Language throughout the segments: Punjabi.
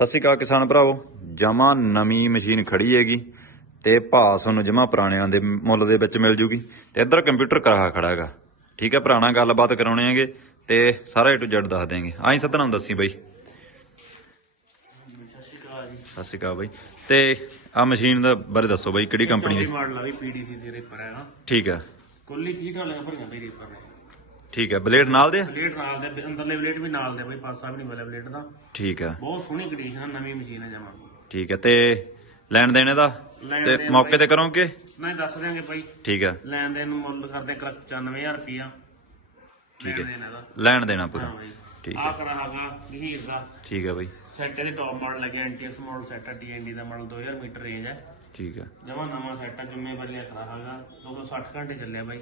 ਸਤਿ ਸ਼੍ਰੀ ਅਕਾਲ ਕਿਸਾਨ ਭਰਾਵੋ। ਜਮਾ ਨਵੀਂ ਮਸ਼ੀਨ ਖੜੀ ਹੈਗੀ ਤੇ ਭਾਅ ਤੁਹਾਨੂੰ ਜਮਾ ਪੁਰਾਣਿਆਂ ਦੇ ਮੁੱਲ ਦੇ ਵਿੱਚ ਮਿਲ ਜੂਗੀ ਤੇ ਇੱਧਰ ਕੰਪਿਊਟਰ ਕਰਾ ਖੜਾ ਹੈਗਾ। ਠੀਕ ਹੈ ਪੁਰਾਣਾ ਗੱਲਬਾਤ ਕਰਾਉਣੇ ਹੈਗੇ ਤੇ ਸਾਰਾ ਏ ਟੂ ਜ਼ੈਡ ਦੱਸ ਦੇਂਗੇ ਆਈ ਸਤਨਾਮ ਦੱਸੀ ਬਾਈ। ਸਤਿ ਸ਼੍ਰੀ ਅਕਾਲ ਜੀ। ਸਤਿ ਸ਼੍ਰੀ ਅਕਾਲ ਬਾਈ। ਤੇ ਆ ਮਸ਼ੀਨ ਦਾ ਬਾਰੇ ਦੱਸੋ ਬਾਈ ਕਿਹੜੀ ਕੰਪਨੀ ਦੀ? ਮਾਡਲ ਆ ਵੀ ਪੀਡੀਸੀ ਦੇ ਰੇਪਰ ਹੈਗਾ ਠੀਕ ਹੈ। ਕੁੱਲੀ 30 ਢਾਲੀਆਂ ਭਰੀਆਂ ਬਈ ਰੇਪਰ ਨੇ। ਠੀਕ ਹੈ ਬਲੇਡ ਨਾਲ ਦੇ? ਆ? ਬਲੇਡ ਨਾਲ ਦੇ ਅੰਦਰਲੇ ਬਲੇਡ ਵੀ ਨਾਲ ਦੇ ਬਈ ਪਾਸਾ ਵੀ ਨਹੀਂ ਮਿਲਿਆ ਬਲੇਡ ਦਾ। ਠੀਕ ਹੈ। ਬਹੁਤ ਸੋਹਣੀ ਕੰਡੀਸ਼ਨ ਆ ਨਵੀਂ ਮਸ਼ੀਨ ਹੈ ਜਮਾ। ਠੀਕ ਹੈ ਤੇ ਲੈਣ ਦੇਣ ਲੈਣ ਤੇ ਦੇਣ ਮੌਕੇ ਬਾਈ। ਤੇ ਕਰੋਗੇ? ਨਹੀਂ ਦੱਸ ਦਿਆਂਗੇ ਭਾਈ ਠੀਕ ਹੈ। ਲੈਣ ਦੇ ਨੂੰ ਮੁੱਲ ਕਰਦੇ ਕਰ 95000 ਰੁਪਿਆ ਠੀਕ ਹੈ। ਦੇਣ ਲੈਣ ਦੇਣਾ ਪੂਰਾ। ਬਾਈ। ਠੀਕ ਆ ਕਰਾ ਹੈਗਾ ਗਹੀਰ ਦਾ। ਠੀਕ ਹੈ ਬਾਈ। ਸੈੱਟ ਦੇ ਟੌਪ ਮਾਡਲ ਲੱਗਿਆ ਐਨਟੀਐਕਸ ਮਾਡਲ ਸੈੱਟ ਆ ਡੀਐਨਡੀ ਦਾ ਮਾਡਲ 2000 ਮੀਟਰ ਰੇਂਜ ਹੈ। ਠੀਕ ਹੈ। ਜਮਾ ਨਵਾਂ ਸੈੱਟ ਆ ਜ਼ਿੰਮੇਵਾਰੀ ਲਿਆ ਕਰਾ ਹੈਗਾ 260 ਘੰਟੇ ਚੱਲਿਆ ਬਾਈ।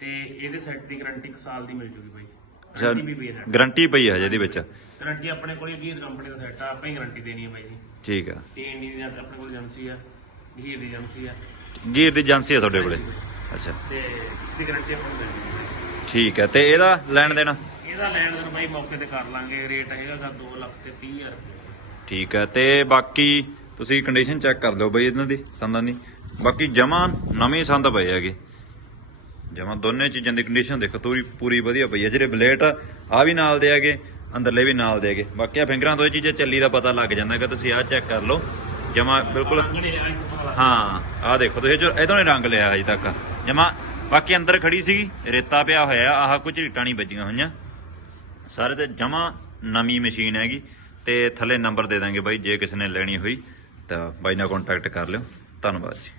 ਤੇ ਇਹਦੇ ਸੈੱਟ ਦੀ ਗਾਰੰਟੀ ਇੱਕ ਸਾਲ ਦੀ ਮਿਲ ਜੂਗੀ ਬਾਈ। ਗਾਰੰਟੀ ਵੀ ਪਈ ਹੈ ਗਰੰਟੀ ਪਈ ਹੈ ਜਿਹਦੇ ਵਿੱਚ? ਗਾਰੰਟੀ ਆਪਣੇ ਕੋਲ ਗੀਰ ਕੰਪਨੀ ਦਾ ਸੈੱਟ ਆ ਆਪਾਂ ਹੀ ਗਾਰੰਟੀ ਦੇਣੀ ਹੈ ਬਾਈ ਜੀ। ਠੀਕ ਹੈ ਤੇ ਇੰਡੀ ਦੀ ਆਪਣੇ ਕੋਲ ਏਜੰਸੀ ਆ ਗੀਰ ਦੀ ਏਜੰਸੀ ਆ। ਗੀਰ ਦੀ ਏਜੰਸੀ ਹੈ ਤੁਹਾਡੇ ਕੋਲੇ? ਅੱਛਾ। ਤੇ ਇਹਦੀ ਗਾਰੰਟੀ ਆਪਾਂ ਨੂੰ ਦੇਣੀ ਹੈ। ਠੀਕ ਹੈ ਤੇ ਇਹਦਾ ਲੈਣ ਦੇਣਾ? ਇਹਦਾ ਲੈਣ ਦੇਣ ਬਾਈ ਮੌਕੇ ਤੇ ਕਰ ਲਾਂਗੇ ਰੇਟ ਹੈਗਾ ਗਾ 2 ਲੱਖ ਤੇ 30 ਹਜ਼ਾਰ ਰੁਪਏ। ਠੀਕ ਹੈ ਤੇ ਬਾਕੀ ਤੁਸੀਂ ਕੰਡੀਸ਼ਨ ਚੈੱਕ ਕਰ ਲਓ ਬਈ ਇਹਨਾਂ ਦੀ ਸੰਦਾਂ ਦੀ। ਬਾਕੀ ਜਮਾ ਨਵੇਂ ਸੰਦ ਪਏ ਹੈਗੇ। ਜਮਾ ਦੋਨੇ ਚੀਜ਼ਾਂ ਦੀ ਕੰਡੀਸ਼ਨ ਦੇਖੋ ਪੂਰੀ ਪੂਰੀ ਵਧੀਆ ਪਈ ਹੈ। ਜਿਹੜੇ ਬਲੇਟ ਆ ਵੀ ਨਾਲ ਦੇ ਹੈਗੇ ਅੰਦਰਲੇ ਵੀ ਨਾਲ ਦੇ ਹੈਗੇ। ਬਾਕੀ ਆ ਫਿੰਗਰਾਂ ਤੋਂ ਇਹ ਚੀਜ਼ਾਂ ਚੱਲੀ ਦਾ ਪਤਾ ਲੱਗ ਜਾਂਦਾ ਕਿ ਤੁਸੀਂ ਆਹ ਚੈੱਕ ਕਰ ਲਓ। ਜਮਾ ਬਿਲਕੁਲ ਆ ਹਾਂ ਆਹ ਦੇਖੋ ਤੁਸੀਂ ਜੋ ਇਹਦੋਂ ਨਹੀਂ ਰੰਗ ਲਿਆ ਅਜੇ ਤੱਕ। ਜਮਾ ਬਾਕੀ ਅੰਦਰ ਖੜੀ ਸੀਗੀ ਰੇਤਾ ਪਿਆ ਹੋਇਆ ਆਹ ਕੁਝ ਰੀਟਾਂ ਨਹੀਂ ਵੱਜੀਆਂ ਹੋਈਆਂ। ਸਾਰੇ ਤੇ ਜਮਾ ਨਵੀਂ ਮਸ਼ੀਨ ਹੈਗੀ ਤੇ ਥੱਲੇ ਨੰਬਰ ਦੇ ਦਾਂਗੇ ਬਾਈ ਜੇ ਕਿਸੇ ਨੇ ਲੈਣੀ ਹੋਈ ਤਾਂ ਬਾਈ ਨਾਲ ਕੰਟੈਕਟ ਕਰ ਲਿਓ। ਧੰਨਵਾਦ ਜੀ।